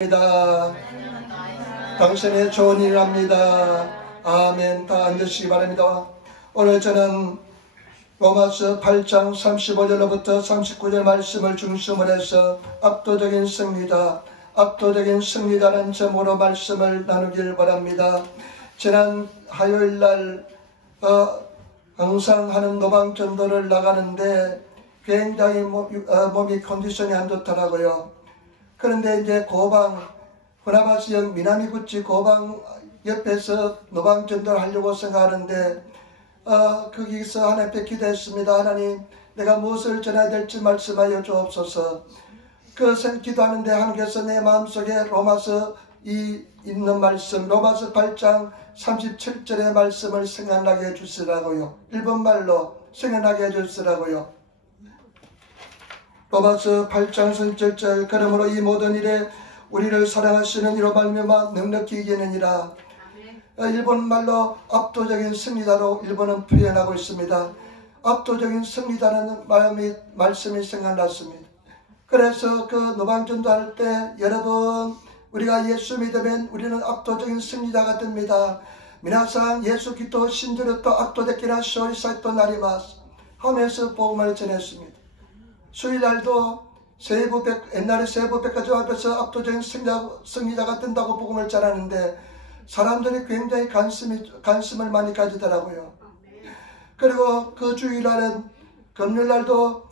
입니다. 당신의 좋은 일 합니다. 아멘. 다 앉으시기 바랍니다. 오늘 저는 로마서 8장 35절로부터 39절 말씀을 중심으로 해서 압도적인 승리다는 제목으로 말씀을 나누길 바랍니다. 지난 화요일날 항상 하는 노방전도를 나가는데 굉장히 몸이 컨디션이 안 좋더라고요. 그런데 이제 후나바시역 미나미구치 고방 옆에서 노방전도를 하려고 생각하는데 거기서 하나님께 기도했습니다. 하나님, 내가 무엇을 전해야 될지 말씀하여 주옵소서. 그 기도하는데 하나님께서 내 마음속에 로마서 있는 말씀, 로마서 8장 37절의 말씀을 생각나게 해주시라고요. 일본말로 생각나게 해주시라고요. 로마서 8장 37절 그러므로 이 모든 일에 우리를 사랑하시는 이로 말미암아 넉넉히 이기느니라. 일본말로 압도적인 승리다로 일본은 표현하고 있습니다. 압도적인 승리다는 말씀이 생각났습니다. 그래서 그 노방전도 할 때 여러분, 우리가 예수 믿으면 우리는 압도적인 승리자가 됩니다. 미나상 예수 기토 신주르토 압도되기나 쇼이사이토 나리마스 하면서 복음을 전했습니다. 수요일날도 옛날에 세부백화점 앞에서 압도적인 승리자가 된다고 복음을 전하는데 사람들이 굉장히 관심을 많이 가지더라고요. 그리고 그 주일날은 금요일날도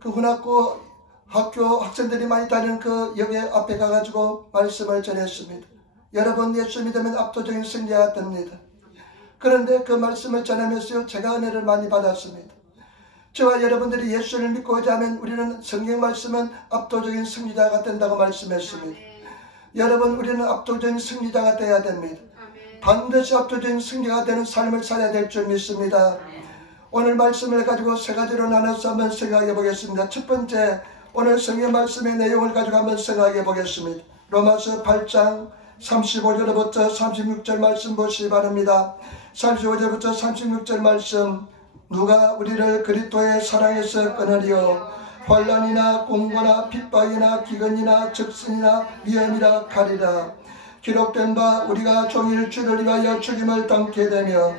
그 훈학고 학교 학생들이 많이 다니는 그 역에 앞에 가가지고 말씀을 전했습니다. 여러분, 예수 믿으면 압도적인 승리자가 됩니다. 그런데 그 말씀을 전하면서 제가 은혜를 많이 받았습니다. 저와 여러분들이 예수를 믿고 오자면 우리는 성경 말씀은 압도적인 승리자가 된다고 말씀했습니다. 여러분, 우리는 압도적인 승리자가 되어야 됩니다. 반드시 압도적인 승리가 되는 삶을 살아야 될 줄 믿습니다. 오늘 말씀을 가지고 세 가지로 나눠서 한번 생각해 보겠습니다. 첫 번째, 오늘 성경 말씀의 내용을 가지고 한번 생각해 보겠습니다. 로마서 8장 35절부터 36절 말씀 보시기 바랍니다. 35절부터 36절 말씀. 누가 우리를 그리스도의 사랑에서 끊으리요? 환난이나 공고나 핍박이나 기근이나 적신이나 위험이라 가리라. 기록된 바 우리가 종일 주를 위하여 죽임을 당케 되며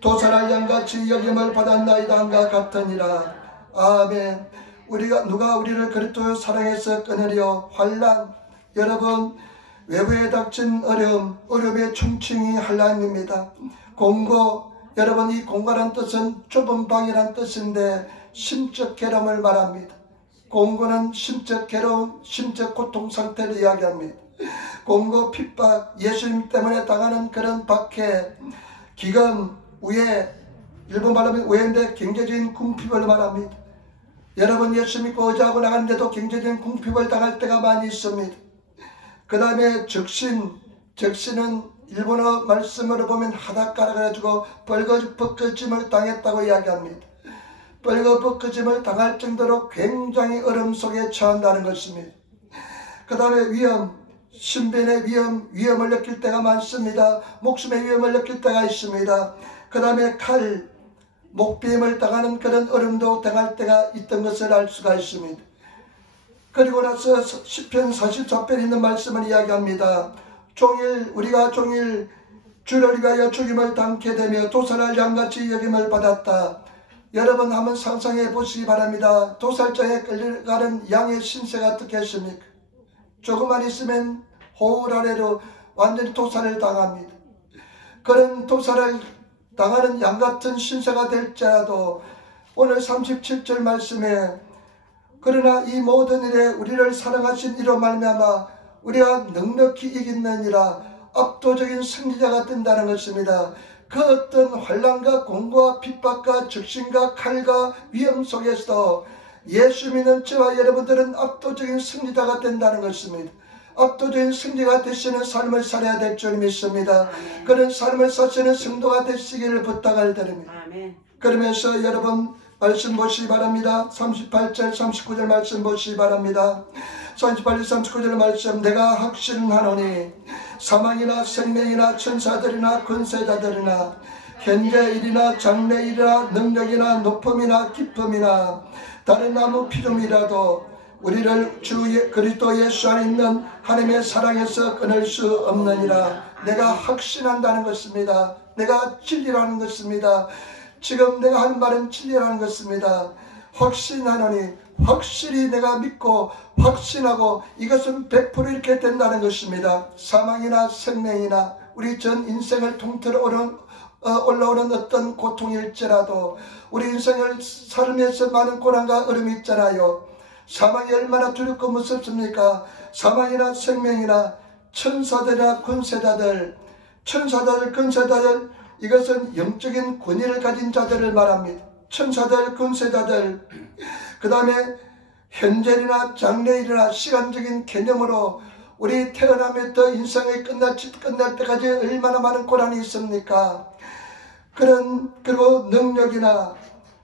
도살할 양같이 여김을 받았나이다 함과 같으니라. 아멘. 누가 우리를 그리스도의 사랑에서 끊으리요? 환난. 여러분, 외부에 닥친 어려움의 충칭이 환난입니다. 공고. 여러분, 이 공고란 뜻은 좁은 방이란 뜻인데 심적 괴로움을 말합니다. 공고는 심적 괴로움, 심적 고통 상태를 이야기합니다. 공고, 핍박, 예수님 때문에 당하는 그런 박해, 기근, 우애, 일본 말하면 우애인데 경제적인 궁핍을 말합니다. 여러분, 예수 믿고 의지하고 나가는데도 경제적인 궁핍을 당할 때가 많이 있습니다. 그 다음에 적신은 일본어 말씀으로 보면 하닷가라 그래가지고 벌거벗겨짐을 당했다고 이야기합니다. 벌거벗겨짐을 당할 정도로 굉장히 어려움 속에 처한다는 것입니다. 그 다음에 신변의 위험을 느낄 때가 많습니다. 목숨의 위험을 느낄 때가 있습니다. 그 다음에 목비임을 당하는 그런 어려움도 당할 때가 있던 것을 알 수가 있습니다. 그리고 나서 시편 44편에 있는 말씀을 이야기합니다. 우리가 종일 주를 위하여 죽임을 당케 되며 도살할 양같이 여김을 받았다. 여러분, 한번 상상해 보시기 바랍니다. 도살장에 끌려가는 양의 신세가 어떻겠습니까? 조금만 있으면 호울 아래로 완전히 도살을 당합니다. 그런 도살을 당하는 양같은 신세가 될지라도 오늘 37절 말씀에 그러나 이 모든 일에 우리를 사랑하신 이로 말미암아 우리가 넉넉히 이기느니라. 압도적인 승리자가 된다는 것입니다. 그 어떤 환난과 공고와 핍박과 적신과 칼과 위험 속에서 예수 믿는 저와 여러분들은 압도적인 승리자가 된다는 것입니다. 압도적인 승리가 되시는 삶을 살아야 될 줄 믿습니다. 그런 삶을 사시는 성도가 되시기를 부탁을 드립니다. 그러면서 여러분 말씀 보시기 바랍니다. 38절 39절 말씀 보시기 바랍니다. 38절 39절 말씀. 내가 확신하노니 사망이나 생명이나 천사들이나 권세자들이나 현재일이나 장래일이나 능력이나 높음이나 깊음이나 다른 아무 피조물이라도 우리를 주 그리스도 예수 안에 있는 하나님의 사랑에서 끊을 수 없느니라. 내가 확신한다는 것입니다. 내가 진리라는 것입니다. 지금 내가 한 말은 진리라는 것입니다. 확신하노니 확실히 내가 믿고 확신하고 이것은 100% 이렇게 된다는 것입니다. 사망이나 생명이나 우리 전 인생을 통틀어 올라오는 어떤 고통일지라도 우리 인생을 살면서 많은 고난과 어려움이 있잖아요. 사망이 얼마나 두렵고 무섭습니까? 사망이나 생명이나 천사들이나 권세자들, 권세자들, 이것은 영적인 권위를 가진 자들을 말합니다. 천사들, 권세자들, 그 다음에 현재일이나 장래일이나 시간적인 개념으로 우리 태어나면부터 인생이 끝날 때까지 얼마나 많은 고난이 있습니까? 그리고 능력이나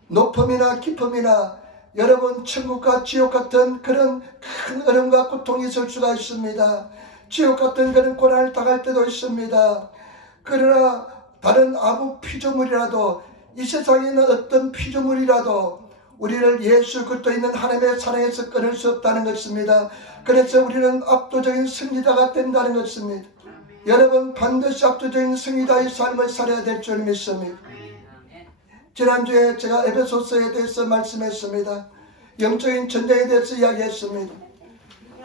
높음이나 깊음이나 여러분 천국과 지옥 같은 그런 큰 어려움과 고통이 있을 수가 있습니다. 지옥 같은 그런 고난을 당할 때도 있습니다. 그러나 다른 아무 피조물이라도 이 세상에 있는 어떤 피조물이라도 우리를 예수 그리스도 있는 하나님의 사랑에서 끊을 수 없다는 것입니다. 그래서 우리는 압도적인 승리자가 된다는 것입니다. 여러분 반드시 압도적인 승리자의 삶을 살아야 될 줄 믿습니다. 지난주에 제가 에베소서에 대해서 말씀했습니다. 영적인 전쟁에 대해서 이야기했습니다.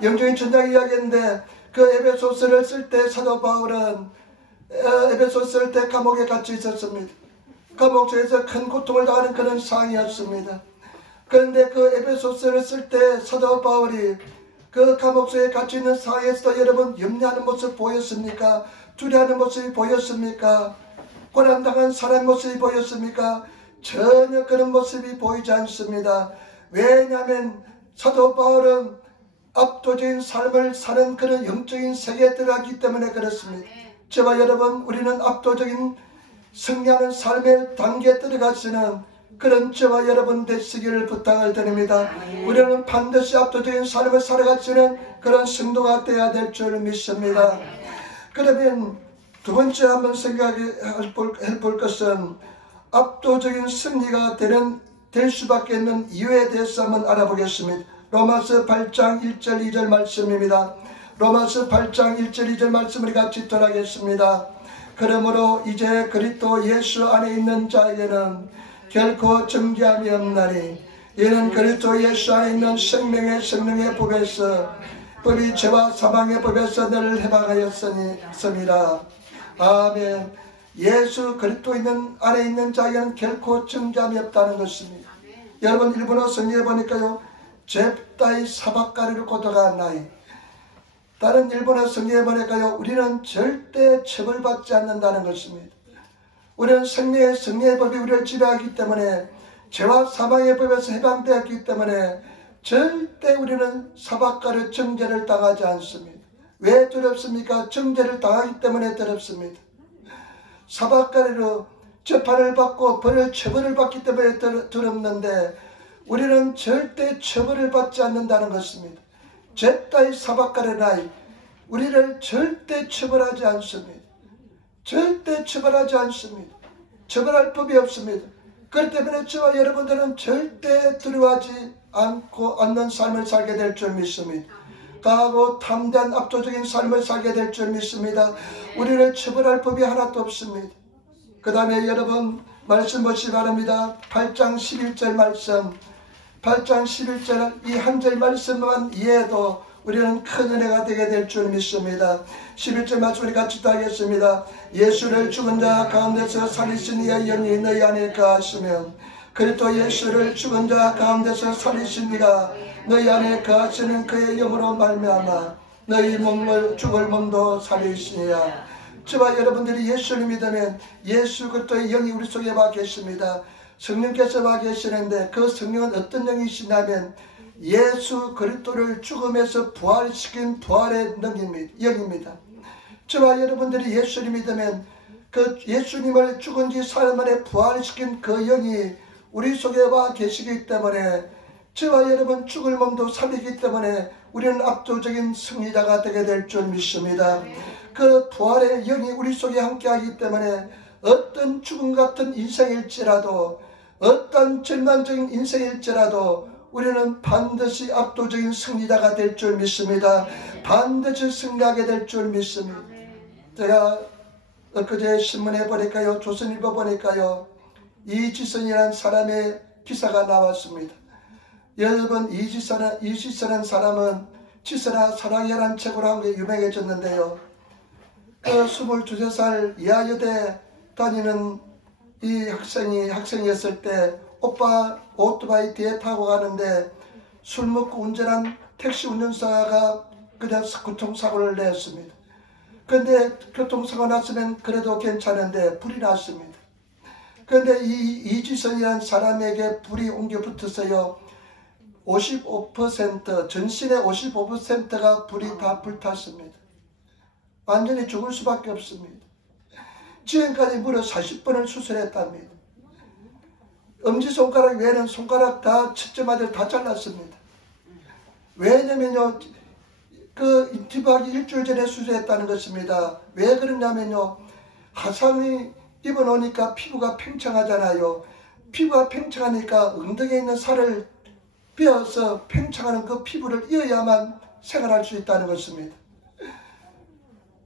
영적인 전쟁 이야기했는데 그 에베소서를 쓸 때 사도 바울은 에베소서 쓸 때 감옥에 갇혀 있었습니다. 감옥에서 큰 고통을 당하는 그런 상황이었습니다. 그런데 그 에베소서를 쓸 때 사도 바울이 그 감옥소에 갇혀 있는 상황에서도 여러분 염려하는 모습 보였습니까? 두려워하는 모습이 보였습니까? 고난당한 사람의 모습이 보였습니까? 전혀 그런 모습이 보이지 않습니다. 왜냐하면 사도 바울은 압도적인 삶을 사는 그런 영적인 세계에 들어갔기 때문에 그렇습니다. 저와 여러분 우리는 압도적인 승리하는 삶의 단계에 들어가시는 그런 저와 여러분 되시기를 부탁을 드립니다. 우리는 반드시 압도적인 삶을 살아가시는 그런 성도가 되어야 될 줄 믿습니다. 그러면 두 번째 한번 생각해 볼 것은 압도적인 승리가 될 수밖에 없는 이유에 대해서 한번 알아보겠습니다. 로마서 8장 1절 2절 말씀입니다. 로마서 8장 1절 2절 말씀을 같이 전하겠습니다. 그러므로 이제 그리스도 예수 안에 있는 자에게는 결코 정죄함이 없나니 이는 그리스도 예수 안에 있는 생명의 성령의 법에서 법이 죄와 사망의 법에서 너를 해방하였습니다. 아멘. 예수 그리스도 안에 있는 자에게는 결코 정죄함이 없다는 것입니다. 여러분 일본어 성경에 보니까요. 죄다이 사박가리를 고도가나이. 다른 일본어 성경에 보니까요. 우리는 절대 처벌받지 않는다는 것입니다. 우리는 생명의 성령의 법이 우리를 지배하기 때문에 죄와 사망의 법에서 해방되었기 때문에 절대 우리는 사박가리 정죄를 당하지 않습니다. 왜 두렵습니까? 정죄를 당하기 때문에 두렵습니다. 사박가리로 재판을 받고 처벌을 받기 때문에 두렵는데 우리는 절대 처벌을 받지 않는다는 것입니다. 죄다이 사박가리나이 우리를 절대 처벌하지 않습니다. 절대 처벌하지 않습니다. 처벌할 법이 없습니다. 그렇기 때문에 저와 여러분들은 절대 두려워하지 않는 삶을 살게 될 줄 믿습니다. 강하고 탐대한 압도적인 삶을 살게 될 줄 믿습니다. 우리를 처벌할 법이 하나도 없습니다. 그 다음에 여러분 말씀 보시기 바랍니다. 8장 11절 말씀 8장 11절 이 한 절 말씀만 이해해도 우리는 큰 은혜가 되게 될 줄 믿습니다. 11절 말씀 우리 같이 하겠습니다. 예수를 죽은 자 가운데서 살리신 이의 영이 너희 안에 거하시면 그리스도 예수를 죽은 자 가운데서 살리신 이가 너희 안에 거하시는 그의 영으로 말미암아 너희 몸을 죽을 몸도 살리시니라. 저와 여러분들이 예수를 믿으면 예수 그리스도의 영이 우리 속에 와 계십니다. 성령께서 와 계시는데 그 성령은 어떤 영이시냐면 예수 그리스도를 죽음에서 부활시킨 부활의 영입니다. 저와 여러분들이 예수를 믿으면 그 예수님을 죽은 지 사흘 만에 부활시킨 그 영이 우리 속에 와 계시기 때문에 저와 여러분 죽을 몸도 살리기 때문에 우리는 압도적인 승리자가 되게 될 줄 믿습니다. 그 부활의 영이 우리 속에 함께하기 때문에 어떤 죽음 같은 인생일지라도 어떤 절망적인 인생일지라도 우리는 반드시 압도적인 승리자가 될 줄 믿습니다. 반드시 승리하게 될 줄 믿습니다. 제가 엊그제 신문에 보니까요, 조선일보 보니까요, 이지선이라는 사람의 기사가 나왔습니다. 여러분, 이지선이라는 사람은 지선아 사랑이라는 책으로 한 게 유명해졌는데요. 그 22살 이하여대 다니는 이 학생이었을 때 오빠 오토바이 뒤에 타고 가는데 술 먹고 운전한 택시 운전사가 그냥 교통사고를 냈습니다. 그런데 교통사고 났으면 그래도 괜찮은데 불이 났습니다. 그런데 이 이지선이라는 사람에게 불이 옮겨 붙었어요. 55% 전신의 55%가 불이 다 불탔습니다. 완전히 죽을 수밖에 없습니다. 지금까지 무려 40번을 수술했답니다. 엄지손가락 외에는 손가락 다 측정마들 다 잘랐습니다. 왜냐면요, 그 인티브하기 일주일 전에 수술했다는 것입니다. 왜 그러냐면요, 화상이 입어놓으니까 피부가 팽창하잖아요. 피부가 팽창하니까 엉덩이에 있는 살을 베어서 팽창하는 그 피부를 이어야만 생활할 수 있다는 것입니다.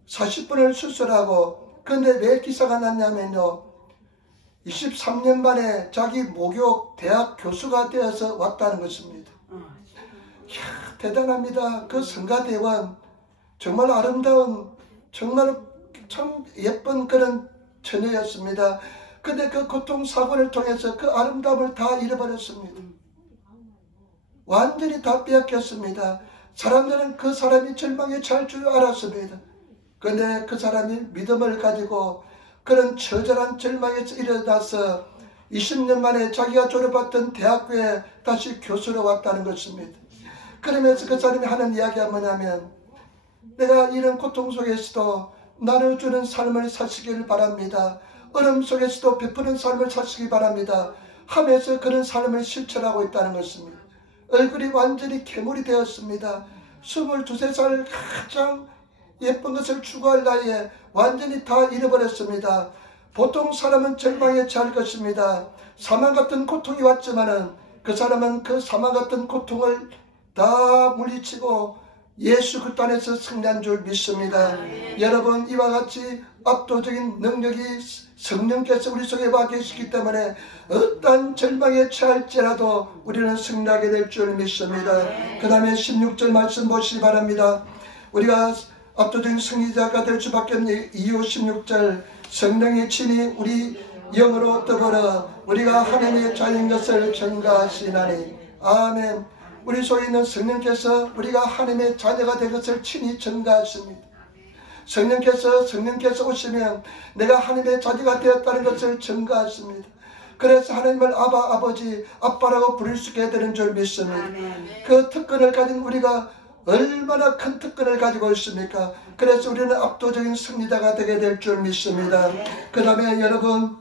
40번을 수술하고, 그런데 왜 기사가 났냐면요, 23년 만에 자기 목욕 대학 교수가 되어서 왔다는 것입니다. 이야, 대단합니다. 그 성가대원, 정말 아름다운, 정말 참 예쁜 그런 처녀였습니다. 근데 그 교통사고를 통해서 그 아름다움을 다 잃어버렸습니다. 완전히 다 빼앗겼습니다. 사람들은 그 사람이 절망에 처할 줄 알았습니다. 그런데 그 사람이 믿음을 가지고 그런 처절한 절망에서 일어나서 20년 만에 자기가 졸업했던 대학교에 다시 교수로 왔다는 것입니다. 그러면서 그 사람이 하는 이야기가 뭐냐면, 내가 이런 고통 속에서도 나눠주는 삶을 사시길 바랍니다. 어려움 속에서도 베푸는 삶을 사시기 바랍니다. 하면서 그런 삶을 실천하고 있다는 것입니다. 얼굴이 완전히 괴물이 되었습니다. 22살 가장 예쁜 것을 추구할 나이에 완전히 다 잃어버렸습니다. 보통 사람은 절망에 처할 것입니다. 사망 같은 고통이 왔지만은 그 사람은 그 사망 같은 고통을 다 물리치고 예수 그리스도 안에서 승리한 줄 믿습니다. 여러분, 이와 같이 압도적인 능력이 성령께서 우리 속에 와 계시기 때문에 어떠한 절망에 처할지라도 우리는 승리하게 될 줄 믿습니다. 그 다음에 16절 말씀 보시기 바랍니다. 우리가 압도적인 승리자가 될 수밖에 없는 이유 16절, 성령의 친히 우리 영으로 더불어 우리가 하나님의 자녀인 것을 증거하시나니. 아멘. 우리 속에 있는 성령께서 우리가 하나님의 자녀가 된 것을 친히 증거하십니다. 성령께서 오시면 내가 하나님의 자녀가 되었다는 것을 증거하십니다. 그래서 하나님을 아버지, 아빠라고 부를 수 있게 되는 줄 믿습니다. 그 특권을 가진 우리가 얼마나 큰 특권을 가지고 있습니까? 그래서 우리는 압도적인 승리자가 되게 될 줄 믿습니다. 그 다음에 여러분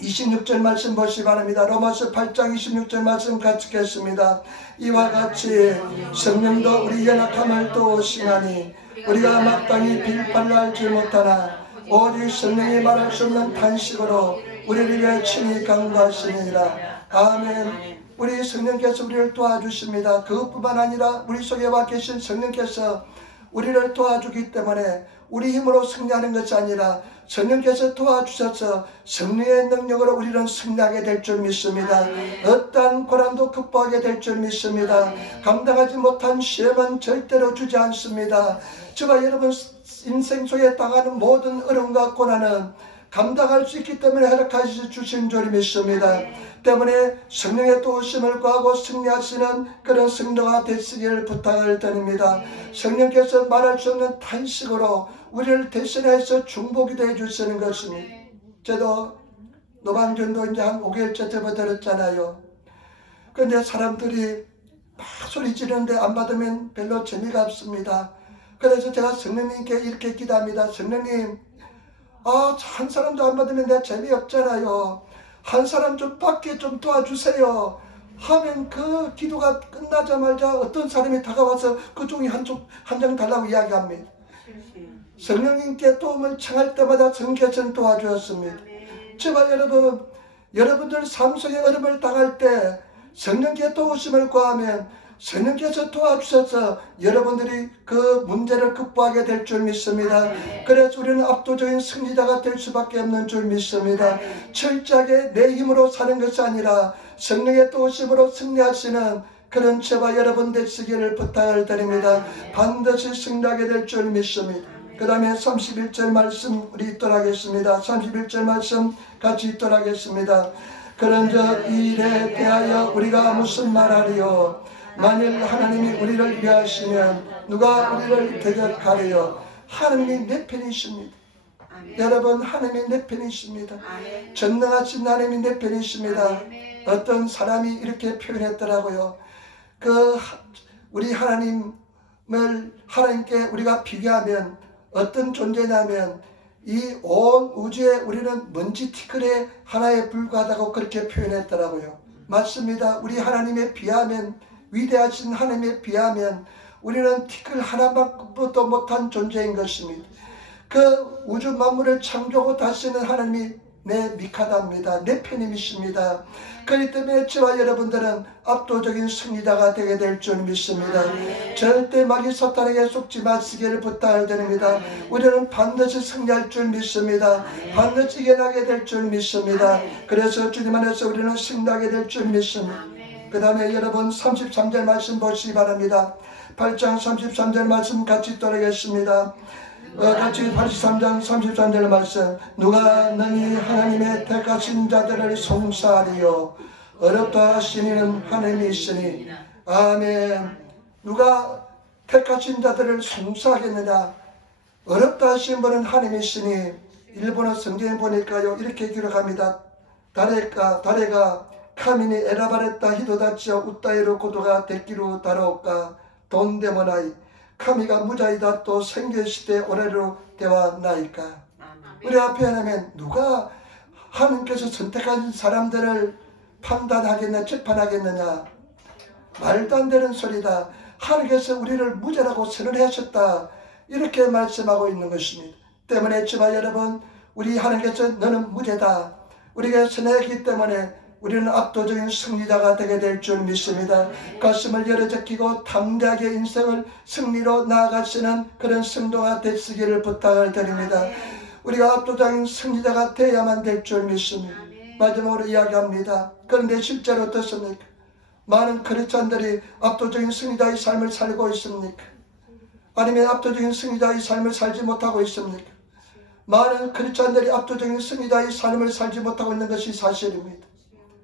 26절 말씀 보시기 바랍니다. 로마서 8장 26절 말씀 같이 읽겠습니다. 이와 같이 성령도 우리 연약함을 도우시나니 우리가 마땅히 빌발라 알지 못하나 오직 성령이 말할 수 없는 탄식으로 우리를 위해 친히 간구하시니라. 아멘. 우리 성령께서 우리를 도와주십니다. 그것뿐만 아니라 우리 속에 와 계신 성령께서 우리를 도와주기 때문에 우리 힘으로 승리하는 것이 아니라 성령께서 도와주셔서 성령의 능력으로 우리는 승리하게 될 줄 믿습니다. 어떠한 고난도 극복하게 될 줄 믿습니다. 감당하지 못한 시험은 절대로 주지 않습니다. 저와 여러분 인생 속에 당하는 모든 어려움과 고난은 감당할 수 있기 때문에 허락하시 주신 줄 믿습니다. 때문에 성령의 도우심을 구하고 승리하시는 그런 성도가 되시길 부탁을 드립니다. 성령께서 말할 수 없는 탄식으로 우리를 대신해서 중보기도 해주시는 것입니다. 저도 노방전도 이제 한 5개월째 접어들었잖아요. 그런데 사람들이 막 소리 지르는데 안 받으면 별로 재미가 없습니다. 그래서 제가 성령님께 이렇게 기도합니다. 성령님, 한 사람도 안 받으면 내가 재미없잖아요. 한 사람 좀 받게 좀 도와주세요. 하면 그 기도가 끝나자마자 어떤 사람이 다가와서 그 종이 한 장 달라고 이야기합니다. 성령님께 도움을 청할 때마다 성령께서는 도와주었습니다. 제발 여러분, 여러분들 삶 속에 어려움을 당할 때 성령께 도우심을 구하면 성령께서 도와주셔서 여러분들이 그 문제를 극복하게 될 줄 믿습니다. 그래서 우리는 압도적인 승리자가 될 수밖에 없는 줄 믿습니다. 철저하게 내 힘으로 사는 것이 아니라 성령의 도우심으로 승리하시는 그런 저와 여러분 되시기를 부탁을 드립니다. 반드시 승리하게 될 줄 믿습니다. 그 다음에 31절 말씀 우리 있도록 하겠습니다. 31절 말씀 같이 있도록 하겠습니다. 그런즉 이 일에 대하여 우리가 무슨 말하리요? 만일 하나님이 우리를 위하시면 누가 우리를 대적하리요? 하나님이 내 편이십니다. 여러분, 하나님이 내 편이십니다. 전능하신 하나님이 내 편이십니다. 어떤 사람이 이렇게 표현했더라고요. 우리 하나님을 하나님께 우리가 비교하면 어떤 존재냐면 이 온 우주에 우리는 먼지 티끌의 하나에 불과하다고 그렇게 표현했더라고요. 맞습니다. 우리 하나님에 비하면, 위대하신 하나님에 비하면 우리는 티끌 하나만큼도 못한 존재인 것입니다. 그 우주 만물을 창조하고 다스리는 하나님이 내 미카다입니다. 내 편임이십니다. 그렇기 때문에 저와 여러분들은 압도적인 승리자가 되게 될 줄 믿습니다. 절대 마귀 사탄에게 속지 마시기를 부탁을 드립니다. 우리는 반드시 승리할 줄 믿습니다. 반드시 이겨나게 될 줄 믿습니다. 그래서 주님 안에서 우리는 승리하게 될 줄 믿습니다. 그 다음에 여러분 33절 말씀 보시기 바랍니다. 8장 33절 말씀 같이 떠나겠습니다. 같이 83장 33절 말씀. 누가 너희 하나님의 택하신 자들을 송사하리요? 어렵다 하시니는 하나님이 있으니. 아멘. 누가 택하신 자들을 송사하겠느냐? 어렵다 하신 분은 하나님이 있으니. 일본어 성경에 보니까요 이렇게 기록합니다. 다레가 카미니 에라바레타 히도다치어 우타이로 고도가 데키루 다로오까 돈데모나이 카미가 무자이다 또 생계시대 오래로 대와 나이까. 우리 앞에 하면 누가 하나님께서 선택한 사람들을 판단하겠냐, 재판하겠느냐? 말도 안 되는 소리다. 하나님께서 우리를 무죄라고 선언하셨다. 이렇게 말씀하고 있는 것입니다. 때문에 저와 여러분, 우리 하나님께서 너는 무죄다. 우리가 선택했기 때문에 우리는 압도적인 승리자가 되게 될 줄 믿습니다. 가슴을 열어 제끼고 담대하게 인생을 승리로 나아가시는 그런 승도가 되시기를 부탁을 드립니다. 우리가 압도적인 승리자가 되어야만 될 줄 믿습니다. 마지막으로 이야기합니다. 그런데 실제로 어떻습니까? 많은 크리스찬들이 압도적인 승리자의 삶을 살고 있습니까? 아니면 압도적인 승리자의 삶을 살지 못하고 있습니까? 많은 크리스찬들이 압도적인 승리자의 삶을 살지 못하고 있는 것이 사실입니다.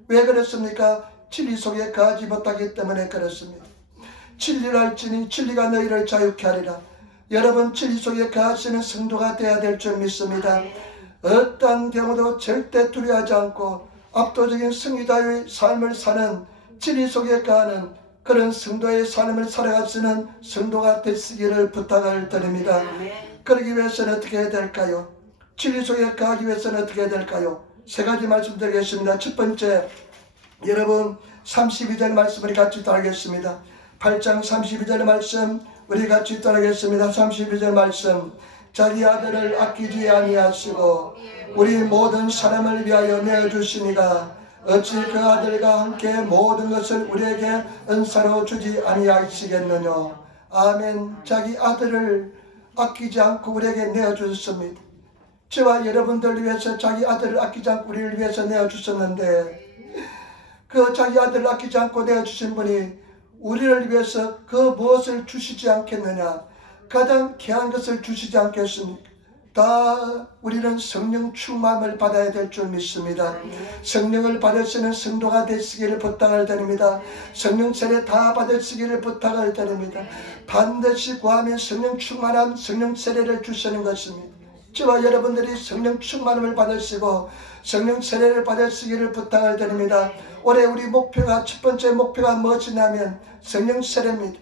왜 그렇습니까? 진리 속에 거하지 못하기 때문에 그렇습니다. 진리를 알지니 진리가 너희를 자유케 하리라. 여러분, 진리 속에 거하시는 성도가 되어야 될 줄 믿습니다. 어떠한 경우도 절대 두려워하지 않고 압도적인 승리자의 삶을 사는, 진리 속에 거하는 그런 성도의 삶을 살아가시는 성도가 되시기를 부탁을 드립니다. 그러기 위해서는 어떻게 해야 될까요? 진리 속에 거하기 위해서는 어떻게 해야 될까요? 세 가지 말씀드리겠습니다. 첫 번째, 여러분 32절 말씀을 같이 따르겠습니다. 8장 32절 말씀 우리 같이 따르겠습니다. 32절 말씀. 자기 아들을 아끼지 아니하시고 우리 모든 사람을 위하여 내어주시니가 어찌 그 아들과 함께 모든 것을 우리에게 은사로 주지 아니하시겠느냐. 아멘. 자기 아들을 아끼지 않고 우리에게 내어주셨습니다. 저와 여러분들을 위해서 자기 아들을 아끼지 않고 우리를 위해서 내어주셨는데, 그 자기 아들을 아끼지 않고 내어주신 분이 우리를 위해서 그 무엇을 주시지 않겠느냐? 가장 귀한 것을 주시지 않겠습니까? 다 우리는 성령 충만을 받아야 될 줄 믿습니다. 성령을 받으시는 성도가 되시기를 부탁을 드립니다. 성령 세례 다 받으시기를 부탁을 드립니다. 반드시 구하면 성령 충만한 성령 세례를 주시는 것입니다. 저와 여러분들이 성령 충만함을 받으시고 성령 세례를 받으시기를 부탁을 드립니다. 올해 우리 목표가, 첫 번째 목표가 무엇이냐면 성령 세례입니다.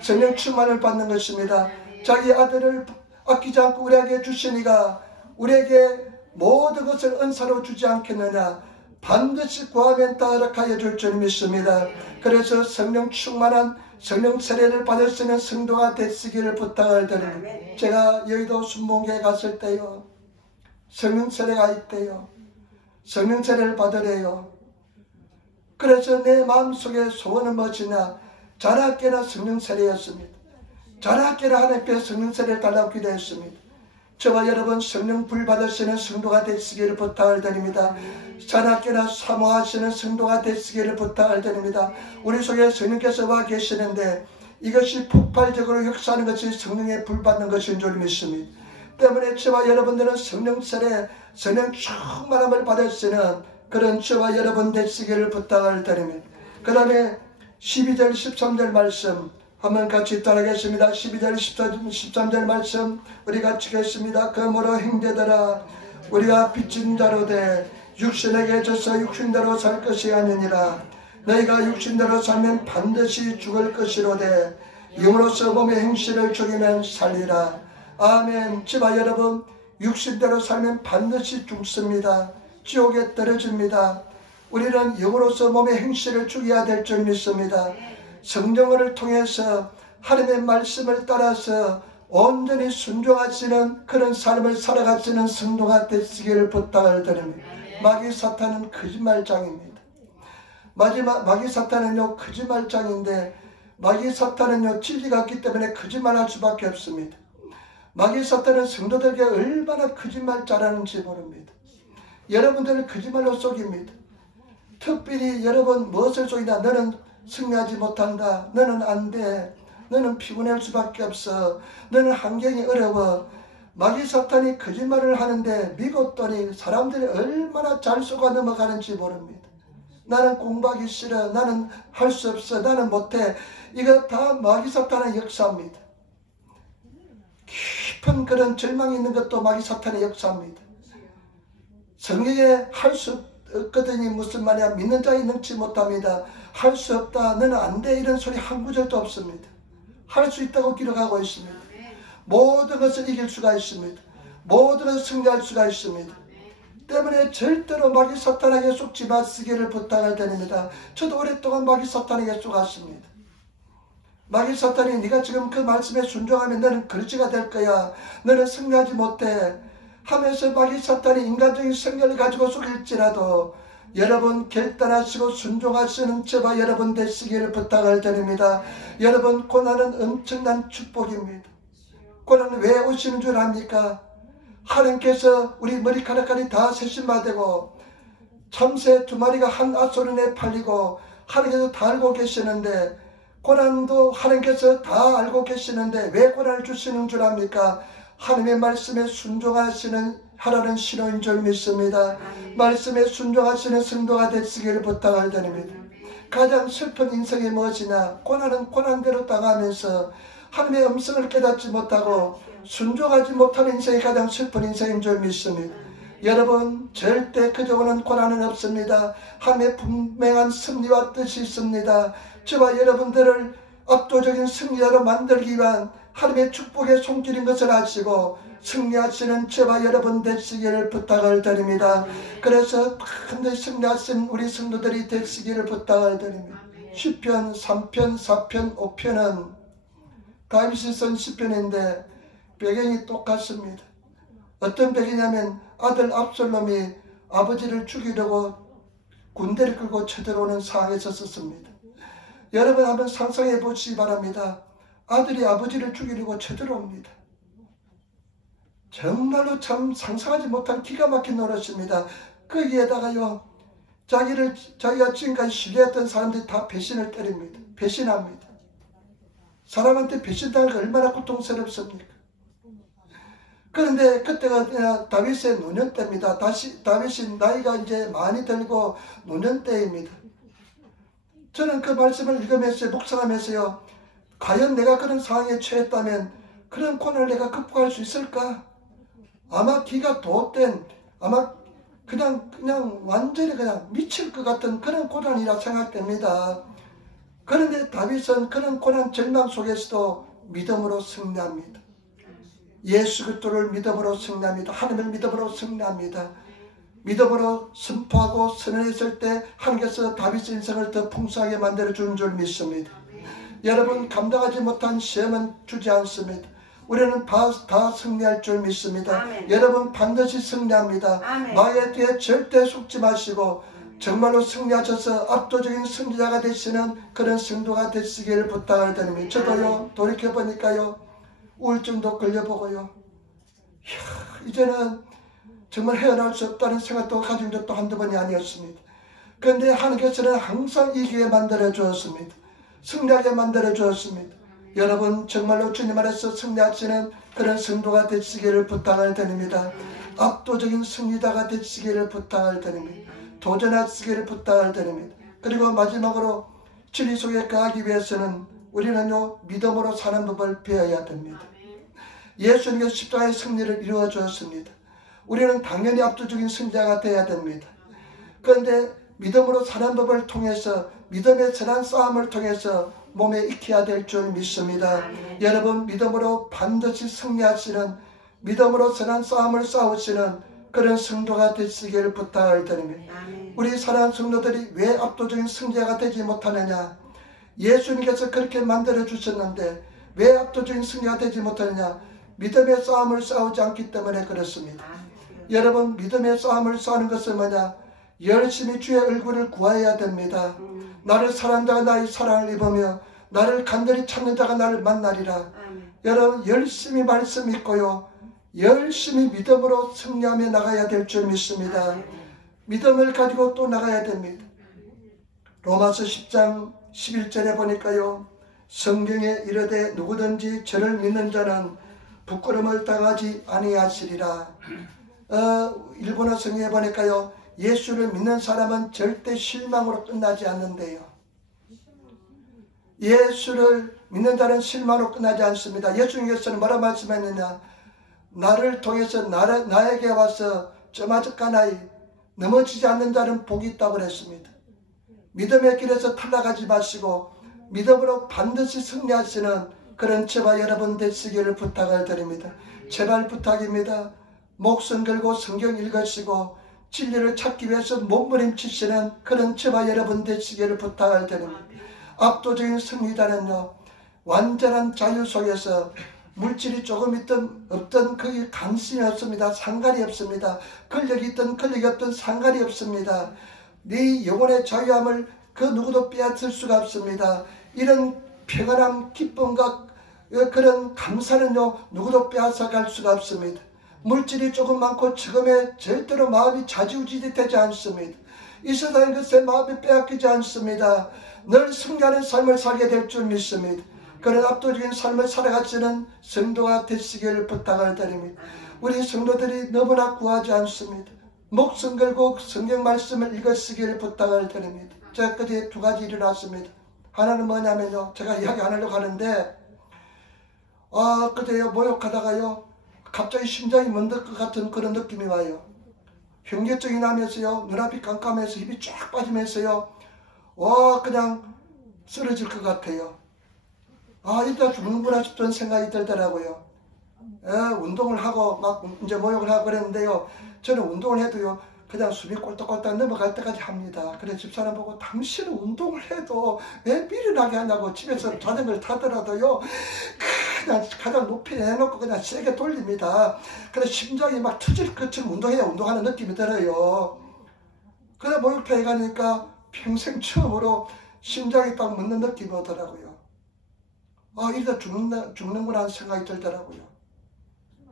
성령 충만을 받는 것입니다. 자기 아들을 아끼지 않고 우리에게 주시니가 우리에게 모든 것을 은사로 주지 않겠느냐. 반드시 구하면 다 허락하여 줄 줄 믿습니다. 그래서 성령 충만한 성령 세례를 받을 수 있는 성도가 되시기를 부탁을 드립니다. 제가 여의도 순복음교회 갔을 때요, 성령 세례가 있대요. 성령 세례를 받으래요. 그래서 내 마음속에 소원은 무엇이냐? 자나깨나 성령 세례였습니다. 자나깨나 하나님께 성령 세례를 달라고 기도했습니다. 저와 여러분 성령 불 받으시는 성도가 되시기를 부탁을 드립니다. 자나깨나 사모하시는 성도가 되시기를 부탁을 드립니다. 우리 속에 성령께서 와 계시는데 이것이 폭발적으로 역사하는 것이 성령의 불 받는 것인 줄 믿습니다. 때문에 저와 여러분들은 성령 세례, 성령 충만함을 받을 수 있는 그런 저와 여러분 되시기를 부탁을 드립니다. 그 다음에 12절 13절 말씀 한번 같이 따라하겠습니다. 12절 13절 말씀 우리 같이 읽겠습니다. 그러므로 형제들아 우리가 빚진 자로 돼 육신에게 져서 육신대로 살 것이 아니니라. 너희가 육신대로 살면 반드시 죽을 것이로되 영으로서 몸의 행실을 죽이면 살리라. 아멘. 저와 여러분 육신대로 살면 반드시 죽습니다. 지옥에 떨어집니다. 우리는 영으로서 몸의 행실을 죽여야 될 줄 믿습니다. 성령을 통해서 하나님의 말씀을 따라서 온전히 순종하시는 그런 삶을 살아가시는 성도가 되시기를 부탁을 드립니다. 마귀 사탄은 거짓말장입니다. 마귀 사탄은요 거짓말장인데 마귀 사탄은요 진리가 없기 때문에 거짓말할 수밖에 없습니다. 마귀 사탄은 성도들에게 얼마나 거짓말 잘하는지 모릅니다. 여러분들을 거짓말로 속입니다. 특별히 여러분 무엇을 속이냐? 너는 승리하지 못한다. 너는 안 돼. 너는 피곤할 수밖에 없어. 너는 환경이 어려워. 마귀 사탄이 거짓말을 하는데 믿었더니 사람들이 얼마나 잘 속아 넘어가는지 모릅니다. 나는 공부하기 싫어. 나는 할 수 없어. 나는 못해. 이거 다 마귀 사탄의 역사입니다. 깊은 그런 절망이 있는 것도 마귀 사탄의 역사입니다. 성경에 할 수 없거든요. 무슨 말이야? 믿는 자에 능치 못합니다. 할 수 없다. 너는 안 돼. 이런 소리 한 구절도 없습니다. 할 수 있다고 기록하고 있습니다. 모든 것을 이길 수가 있습니다. 모든 것을 승리할 수가 있습니다. 때문에 절대로 마귀 사탄에게 속지 마시기를 부탁을 드립니다. 저도 오랫동안 마귀 사탄에게 속았습니다. 마귀 사탄이 네가 지금 그 말씀에 순종하면 너는 거지가 될 거야. 너는 승리하지 못해. 하면서 마귀 사탄이 인간적인 성격을 가지고 속일지라도 여러분 결단하시고 순종하시는 저와 여러분 되시기를 부탁을 드립니다. 여러분 고난은 엄청난 축복입니다. 고난은 왜 오시는 줄 압니까? 하나님께서 우리 머리카락까지 다 세심화되고 참새 2마리가 한 아소린에 팔리고 하나님께서 다 알고 계시는데 고난도 하나님께서 다 알고 계시는데 왜 고난을 주시는 줄 압니까? 하나님의 말씀에 순종하시는 하라는 신호인 줄 믿습니다. 말씀에 순종하시는 성도가 되시기를 부탁을 드립니다. 가장 슬픈 인생이 무엇이냐? 고난은 고난대로 당하면서 하나님의 음성을 깨닫지 못하고 순종하지 못하는 인생이 가장 슬픈 인생인 줄 믿습니다. 여러분 절대 그저고는 고난은 없습니다. 하나님의 분명한 승리와 뜻이 있습니다. 저와 여러분들을 압도적인 승리자로 만들기 위한 하나님의 축복의 손길인 것을 아시고 승리하시는 저와 여러분 되시기를 부탁을 드립니다. 그래서 반드시 승리하신 우리 성도들이 되시기를 부탁을 드립니다. 시편 3편, 4편, 5편은 다윗이 쓴 시편인데 배경이 똑같습니다. 어떤 배경이냐면 아들 압살롬이 아버지를 죽이려고 군대를 끌고 쳐들어오는 상황에서 썼습니다. 여러분 한번 상상해 보시기 바랍니다. 아들이 아버지를 죽이려고 쳐들어옵니다. 정말로 참 상상하지 못한 기가 막힌 노릇입니다. 거기에다가요 자기가 지금까지 신뢰했던 사람들이 다 배신을 때립니다. 배신합니다. 사람한테 배신당한 게 얼마나 고통스럽습니까? 그런데 그때가 다윗의 노년 때입니다. 다윗이 나이가 이제 많이 들고 노년 때입니다. 저는 그 말씀을 읽으면서 묵상하면서요, 과연 내가 그런 상황에 처했다면 그런 고난을 내가 극복할 수 있을까? 아마 기가 돋된, 아마 그냥 완전히 그냥 미칠 것 같은 그런 고난이라 생각됩니다. 그런데 다윗은 그런 고난 절망 속에서도 믿음으로 승리합니다. 예수 그리스도를 믿음으로 승리합니다. 하나님을 믿음으로 승리합니다. 믿음으로 선포하고 선언했을 때 하나님께서 다윗의 인생을 더 풍성하게 만들어주는 줄 믿습니다. 여러분 감당하지 못한 시험은 주지 않습니다. 우리는 다 승리할 줄 믿습니다. 아멘. 여러분 반드시 승리합니다. 아멘. 마귀에 뒤에 절대 속지 마시고 정말로 승리하셔서 압도적인 승리자가 되시는 그런 성도가 되시기를 부탁을 드립니다. 저도요, 돌이켜보니까요, 우울증도 걸려보고요, 이제는 정말 헤어나올 수 없다는 생각도 가진 적도 한두 번이 아니었습니다. 그런데 하나님께서는 항상 이기게 만들어 주었습니다. 승리하게 만들어 주었습니다. 여러분 정말로 주님 안에서 승리하시는 그런 성도가 되시기를 부탁을 드립니다. 압도적인 승리자가 되시기를 부탁을 드립니다. 도전하시기를 부탁을 드립니다. 그리고 마지막으로 진리 속에 가기 위해서는 우리는요, 믿음으로 사는 법을 배워야 됩니다. 예수님께서 십자가의 승리를 이루어 주었습니다. 우리는 당연히 압도적인 승자가 되어야 됩니다. 그런데 믿음으로 사는 법을 통해서, 믿음의 선한 싸움을 통해서 몸에 익혀야 될 줄 믿습니다. 여러분 믿음으로 반드시 승리하시는, 믿음으로 선한 싸움을 싸우시는 그런 성도가 되시기를 부탁을 드립니다. 우리 사랑하는 성도들이 왜 압도적인 승자가 되지 못하느냐? 예수님께서 그렇게 만들어 주셨는데 왜 압도적인 승리가 되지 못하느냐? 믿음의 싸움을 싸우지 않기 때문에 그렇습니다. 여러분 믿음의 싸움을 싸우는 것은 뭐냐? 열심히 주의 얼굴을 구해야 됩니다. 나를 사랑하는 자가 나의 사랑을 입으며 나를 간절히 찾는 자가 나를 만나리라. 여러분 열심히 말씀 읽고요, 열심히 믿음으로 승리하며 나가야 될 줄 믿습니다. 믿음을 가지고 또 나가야 됩니다. 로마서 10장 11절에 보니까요, 성경에 이르되 누구든지 저를 믿는 자는 부끄러움을 당하지 아니하시리라. 일본어 성경에 보니까요, 예수를 믿는 사람은 절대 실망으로 끝나지 않는데요. 예수를 믿는 자는 실망으로 끝나지 않습니다. 예수님께서는 뭐라 말씀했느냐? 나를 통해서 나에게 와서 저마저까나이 넘어지지 않는 자는 복이 있다고 그랬습니다. 믿음의 길에서 탈락하지 마시고 믿음으로 반드시 승리하시는 그런 저와 여러분 되시기를 부탁을 드립니다. 제발 부탁입니다. 목숨 걸고 성경 읽으시고 진리를 찾기 위해서 몸부림치시는 그런 저와 여러분 되시기를 부탁을 드립니다. 압도적인 승리자는요, 완전한 자유 속에서 물질이 조금 있든 없든 그게 관심이 없습니다. 상관이 없습니다. 권력이 있든 권력이 없든 상관이 없습니다. 네 영혼의 자유함을 그 누구도 빼앗을 수가 없습니다. 이런 평안함, 기쁨과 그런 감사는요, 누구도 빼앗아갈 수가 없습니다. 물질이 조금 많고 적음에 절대로 마음이 좌지우지 되지 않습니다. 이 세상의 것에 마음이 빼앗기지 않습니다. 늘 승리하는 삶을 살게 될 줄 믿습니다. 그런 압도적인 삶을 살아가시는 성도가 되시기를 부탁을 드립니다. 우리 성도들이 너무나 구하지 않습니다. 목숨 걸고 성경 말씀을 읽으시기를 부탁을 드립니다. 제가 그제 두 가지 일어났습니다. 하나는 뭐냐면요, 제가 이야기 안 하려고 하는데, 그제요 모욕하다가요 갑자기 심장이 멎는 것 같은 그런 느낌이 와요. 현기증이 나면서요, 눈앞이 깜깜해서 힘이 쫙 빠지면서요, 그냥 쓰러질 것 같아요. 이따 죽는구나 싶은 생각이 들더라고요. 운동을 하고 막 이제 모욕을 하고 그랬는데요, 저는 운동을 해도요 그냥 숨이 꼴딱꼴딱 넘어갈 때까지 합니다. 그래 집사람 보고 당신은 운동을 해도 왜 미련하게 하냐고, 집에서 자전거를 타더라도요 그냥 가장 높이 해놓고 그냥 세게 돌립니다. 그래 심장이 막 터질 것처럼 운동해야 운동하는 느낌이 들어요. 그래 목욕탕에 가니까 평생 처음으로 심장이 딱 멎는 느낌이 오더라고요. 이러다 죽는구나 하는 생각이 들더라고요.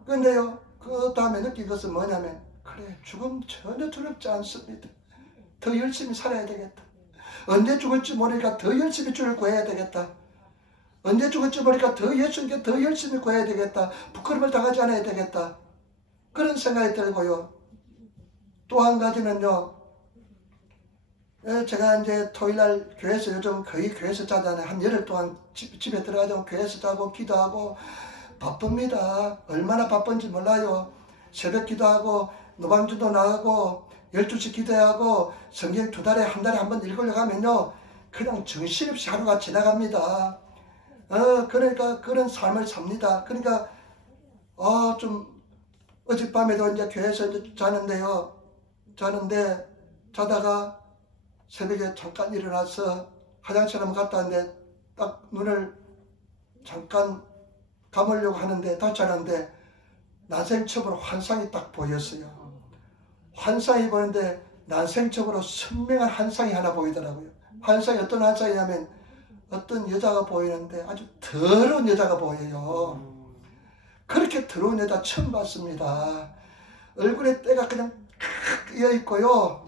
근데요, 그 다음에 느낀 것은 뭐냐면, 그래, 죽음 전혀 두렵지 않습니다. 더 열심히 살아야 되겠다. 언제 죽을지 모르니까 더 열심히 주를 구해야 되겠다. 언제 죽을지 모르니까 더 예수님께 더 열심히 구해야 되겠다. 부끄러움을 당하지 않아야 되겠다. 그런 생각이 들고요. 또 한 가지는요, 제가 이제 토요일날 교회에서 요즘 거의 교회에서 자잖아요. 한 열흘 동안 집에 들어가자면 교회에서 자고 기도하고 바쁩니다. 얼마나 바쁜지 몰라요. 새벽 기도하고 노방주도 나가고 12시 기도하고 성경 한 달에 한 번 읽으려고 하면요 그냥 정신없이 하루가 지나갑니다. 그러니까 그런 삶을 삽니다. 그러니까 좀 어젯밤에도 이제 교회에서 이제 자는데 자다가 새벽에 잠깐 일어나서 화장실 한번 갔다 왔는데 딱 눈을 잠깐 감으려고 하는데 다시 하는데 난생 처음으로 환상이 딱 보였어요. 환상이 보는데 난생적으로 선명한 환상이 하나 보이더라고요. 환상이 어떤 환상이냐면 어떤 여자가 보이는데 아주 더러운 여자가 보여요. 그렇게 더러운 여자 처음 봤습니다. 얼굴에 때가 그냥 끼어 있고요.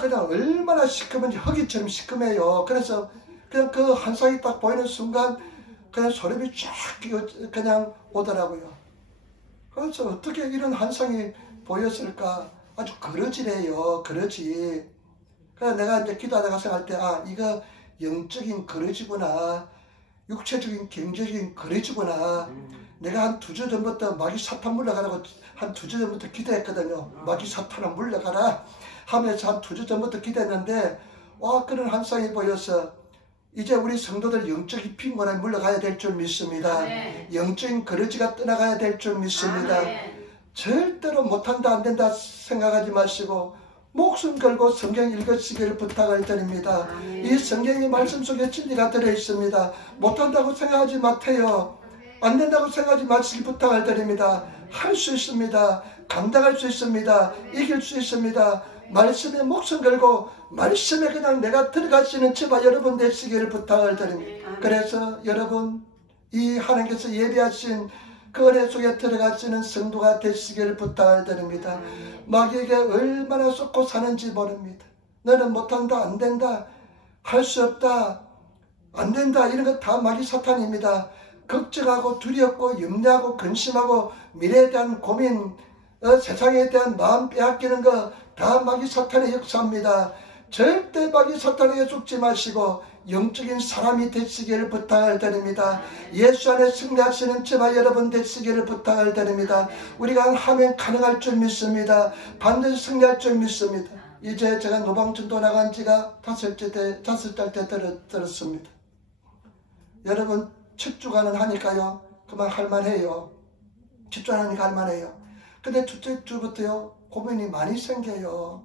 그냥 얼마나 시커먼지 흙이처럼 시커매요. 그래서 그냥 그 환상이 딱 보이는 순간 그냥 소름이 쫙 그냥 오더라고요. 그래서 어떻게 이런 환상이 보였을까? 아주 그러지래요. 그러지. 그래서 내가 이제 기도하다가 생각할 때, 이거 영적인 그러지구나. 육체적인 경제적인 그러지구나. 내가 한 2주 전부터 마귀 사탄 물러가라고 한 2주 전부터 기도했거든요. 마귀 사탄아 물러가라 하면서 한 2주 전부터 기도했는데 그런 환상이 보여서 이제 우리 성도들 영적인 빈곤에 물러가야 될 줄 믿습니다. 영적인 거러지가 떠나가야 될 줄 믿습니다. 절대로 못한다 안된다 생각하지 마시고 목숨 걸고 성경 읽으시기를 부탁을 드립니다. 이 성경의 말씀 속에 진리가 들어있습니다. 못한다고 생각하지 마세요. 안된다고 생각하지 마시기 부탁을 드립니다. 할 수 있습니다. 감당할 수 있습니다. 이길 수 있습니다. 말씀에 목숨 걸고 말씀에 그냥 내가 들어가시는 저와 여러분 되시기를 부탁을 드립니다. 그래서 여러분 이 하나님께서 예비하신 그 은혜 속에 들어가시는 성도가 되시기를 부탁을 드립니다. 마귀에게 얼마나 쏟고 사는지 모릅니다. 너는 못한다 안된다 할 수 없다 안된다 이런 거 다 마귀 사탄입니다. 걱정하고 두렵고 염려하고 근심하고 미래에 대한 고민 세상에 대한 마음 빼앗기는 거 다 마귀 사탄의 역사입니다. 절대 마귀 사탄에게 죽지 마시고 영적인 사람이 되시기를 부탁을 드립니다. 예수 안에 승리하시는 저와 여러분 되시기를 부탁을 드립니다. 우리가 하면 가능할 줄 믿습니다. 반드시 승리할 줄 믿습니다. 이제 제가 노방전도 나간 지가 5달 때 들었습니다. 여러분 첫 주간은 하니까요 그만 할만해요. 첫 주간 하니까 할만해요. 근데 둘째 주부터요 고민이 많이 생겨요.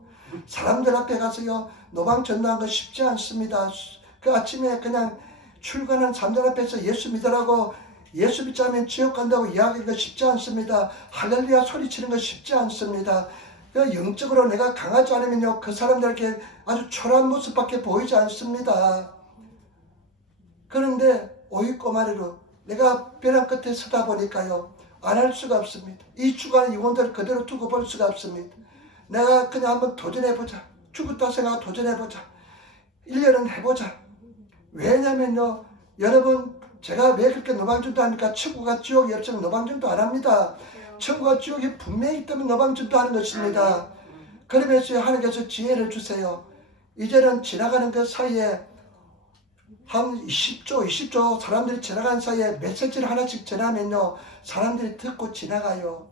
사람들 앞에 가서요 노방 전도한 거 쉽지 않습니다. 그 아침에 그냥 출근하는 사람들 앞에서 예수 믿으라고 예수 믿자면 지옥 간다고 이야기하는 거 쉽지 않습니다. 할렐루야 소리치는 거 쉽지 않습니다. 영적으로 내가 강하지 않으면요 그 사람들에게 아주 초라한 모습밖에 보이지 않습니다. 그런데 오이꼬마리로 내가 벼랑 끝에 서다 보니까요 안 할 수가 없습니다. 이 주간 영혼들을 그대로 두고 볼 수가 없습니다. 내가 그냥 한번 도전해보자. 죽었다 생각 도전해보자. 1년은 해보자. 왜냐면요 여러분 제가 왜 그렇게 노방전도 하니까 천국과 지옥이 없으면 노방전도 안 합니다. 천국과 지옥이 분명히 있다면 노방전도 하는 것입니다. 그러면서 하나님께서 지혜를 주세요. 이제는 지나가는 그 사이에 한 20조 사람들이 지나가는 사이에 메시지를 하나씩 전하면요 사람들이 듣고 지나가요.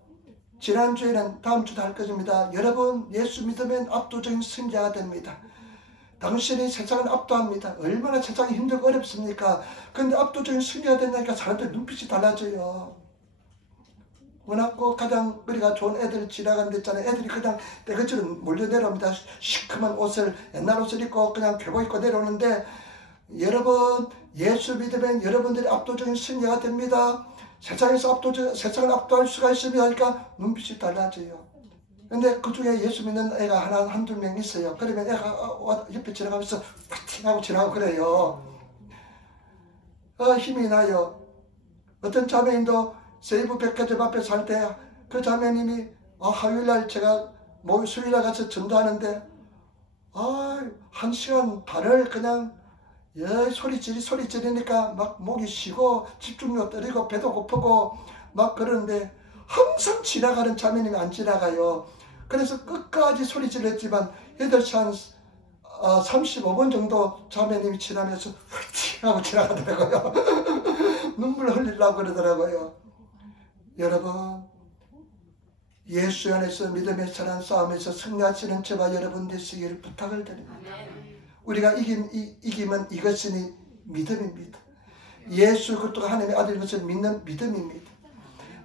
지난주에는 다음 주도 할 것입니다. 여러분 예수 믿으면 압도적인 승자가 됩니다. 당신이 세상을 압도합니다. 얼마나 세상이 힘들고 어렵습니까? 그런데 압도적인 승리가 된다니까 사람들 눈빛이 달라져요. 워낙 가장 우리가 좋은 애들 지나가는 데 있잖아요. 애들이 그냥 떼거지로 몰려 내려옵니다. 시커먼 옷을 옛날 옷을 입고 그냥 교복 입고 내려오는데 여러분 예수 믿으면 여러분들이 압도적인 승리가 됩니다. 세상을 압도할 수가 있습니다. 그러니까 눈빛이 달라져요. 근데 그 중에 예수 믿는 애가 한두 명 있어요. 그러면 애가 옆에 지나가면서 파팅 하고 지나가고 그래요. 힘이 나요. 어떤 자매님도 세이브 백화점 앞에 살 때 그 자매님이 화요일날 제가 수요일날 가서 전도하는데 1시간 반을 그냥 소리 지르니까 막 목이 쉬고 집중력 떨리고 배도 고프고 막 그러는데 항상 지나가는 자매님이 안 지나가요. 그래서 끝까지 소리 질렀지만 8시 한 35분 정도 자매님이 지나면서 훌팅 하고 지나가더라고요. 눈물 흘리려고 그러더라고요. 여러분 예수 안에서 믿음의 선한 싸움에서 승리하시는 저와 여러분 되시기를 부탁을 드립니다. 우리가 이기면 이것이 믿음입니다. 예수 그리스도가 하나님의 아들인 것을 믿는 믿음입니다.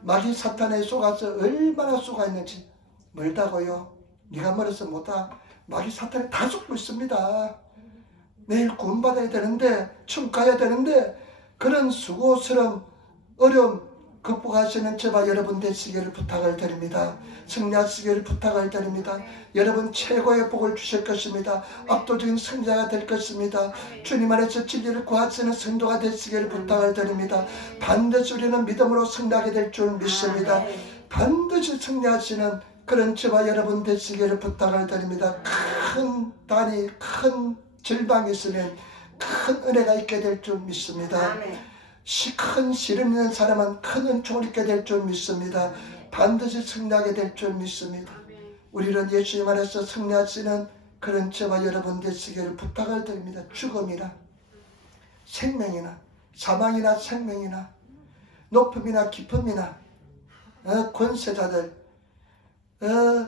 마귀 사탄에 속아서 얼마나 속아 있는지 멀다고요. 네가 멀어서 못하. 마귀 사탄에 다 속고 있습니다. 내일 구원받아야 되는데 천국 가야 되는데 그런 수고스러움 어려움 극복하시는 저와 여러분 되시기를 부탁을 드립니다. 승리하시기를 부탁을 드립니다. 여러분 최고의 복을 주실 것입니다. 압도적인 승자가 될 것입니다. 주님 안에서 진리를 구하시는 성도가 되시기를 부탁을 드립니다. 반드시 우리는 믿음으로 승리하게 될 줄 믿습니다. 반드시 승리하시는 그런 저와 여러분 되시기를 부탁을 드립니다. 큰 단위, 큰 절방이 있으면 큰 은혜가 있게 될 줄 믿습니다. 큰 시름 있는 사람은 큰 은총을 입게 될 줄 믿습니다. 반드시 승리하게 될 줄 믿습니다. 우리는 예수님 안에서 승리하시는 그런 저와 여러분 되시기를 부탁을 드립니다. 죽음이나 생명이나 사망이나 생명이나 높음이나 깊음이나 권세자들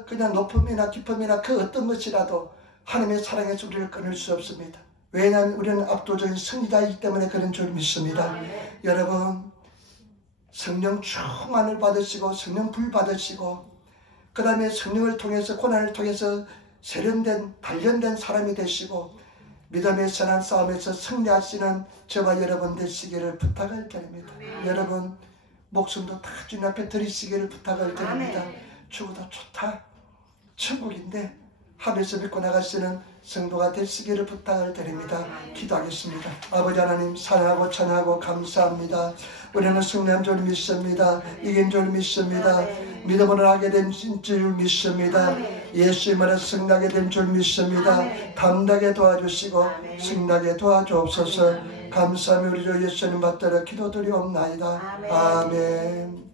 그냥 높음이나 깊음이나 그 어떤 것이라도 하나님의 사랑에서 우리를 끊을 수 없습니다. 왜냐하면 우리는 압도적인 승리자이기 때문에 그런 줄 믿습니다. 여러분 성령 충만을 받으시고 성령 불 받으시고 그 다음에 성령을 통해서 고난을 통해서 세련된 단련된 사람이 되시고 믿음의 선한 싸움에서 승리하시는 저와 여러분 되시기를 부탁을 드립니다. 여러분 목숨도 다 주님 앞에 드리시기를 부탁을 드립니다. 죽어도 좋다 천국인데 하면서 믿고 나가시는 성도가 되시기를 부탁을 드립니다. 기도하겠습니다. 아버지 하나님 사랑하고 찬양하고 감사합니다. 우리는 승리한 줄 믿습니다. 이긴 줄 믿습니다. 믿음으로 하게 된 줄 믿습니다. 예수님 안에서 승리하게 된 줄 믿습니다. 담대하게 도와주시고 승리하게 도와주옵소서. 감사하며 우리 주 예수님 받들어 기도드리옵나이다. 아멘.